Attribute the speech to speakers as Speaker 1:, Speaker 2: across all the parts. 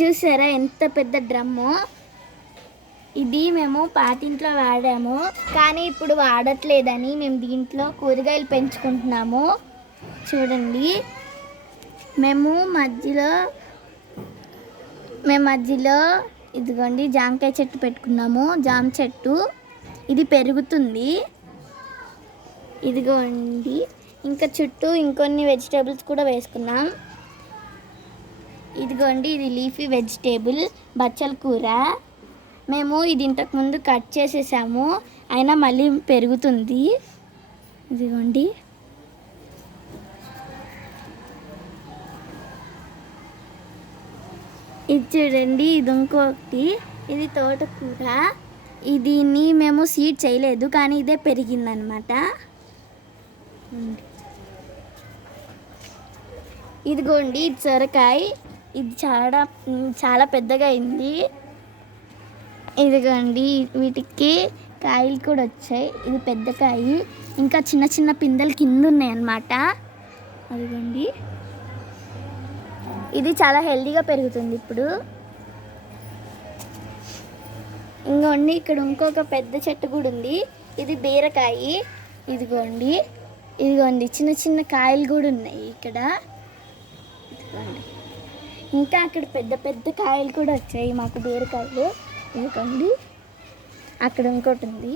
Speaker 1: చూసారా ఎంత పెద్ద డ్రమ్ము? ఇది మేము పాతింట్లో వాడాము. కానీ ఇప్పుడు వాడట్లేదని మేము దీంట్లో కూరగాయలు పెంచుకుంటున్నాము. చూడండి. మేము మధ్యలో మేము మధ్యలో ఇదిగోండి జామకాయ చెట్టు పెట్టుకున్నాము. జామ చెట్టు. ఇది పెరుగుతుంది. ఇదిగోండి. ఇంకా చుట్టూ ఇంకొన్ని వెజిటేబుల్స్ కూడా వేసుకున్నాం. ఇదిగోండి ఇది లీఫీ వెజిటేబుల్ బచ్చల కూర. మేము ఇది ఇంతకుముందు కట్ చేసేసాము అయినా మళ్ళీ పెరుగుతుంది. ఇదిగోండి. ఇది చూడండి ఇది ఇంకొకటి. ఇది తోటకూర. దీన్ని మేము సీడ్ చేయలేదు కానీ ఇదే పెరిగిందనమాట. ఇదిగోండి ఇది సొరకాయ. ఇది చాలా చాలా పెద్దగా అయింది. ఇదిగోండి వీటికి కాయలు కూడా వచ్చాయి. ఇది పెద్ద కాయ. ఇంకా చిన్న చిన్న పిందెలు కింద ఉన్నాయన్నమాట అదిగోండి. ఇది చాలా హెల్దీగా పెరుగుతుంది ఇప్పుడు. ఇంకోండి ఇక్కడ ఇంకొక పెద్ద చెట్టు కూడా ఉంది. ఇది బీరకాయ. ఇదిగోండి. ఇదిగోండి చిన్న చిన్న కాయలు కూడా ఉన్నాయి ఇక్కడ. ఇదిగోండి. ఇంకా అక్కడ పెద్ద పెద్ద కాయలు కూడా వచ్చాయి మాకు బీరకాయలు. ఇదిగోండి. అక్కడ ఇంకోటి ఉంది.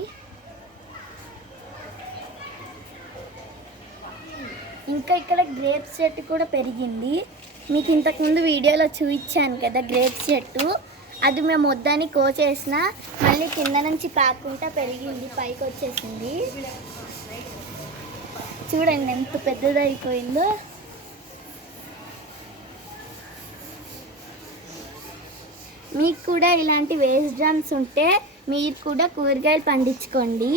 Speaker 1: ఇంకా ఇక్కడ గ్రేప్స్ చెట్టు కూడా పెరిగింది. మీకు ఇంతకుముందు వీడియోలో చూపించాను కదా గ్రేప్స్ చెట్టు అది మేము వద్దని కోచేసిన మళ్ళీ కింద నుంచి పాకుంటా పెరిగింది పైకి వచ్చేసింది చూడండి ఎంత పెద్దది మీకు కూడా ఇలాంటి వేస్ట్ డ్రమ్స్ ఉంటే మీరు కూడా కూరగాయలు పండించుకోండి.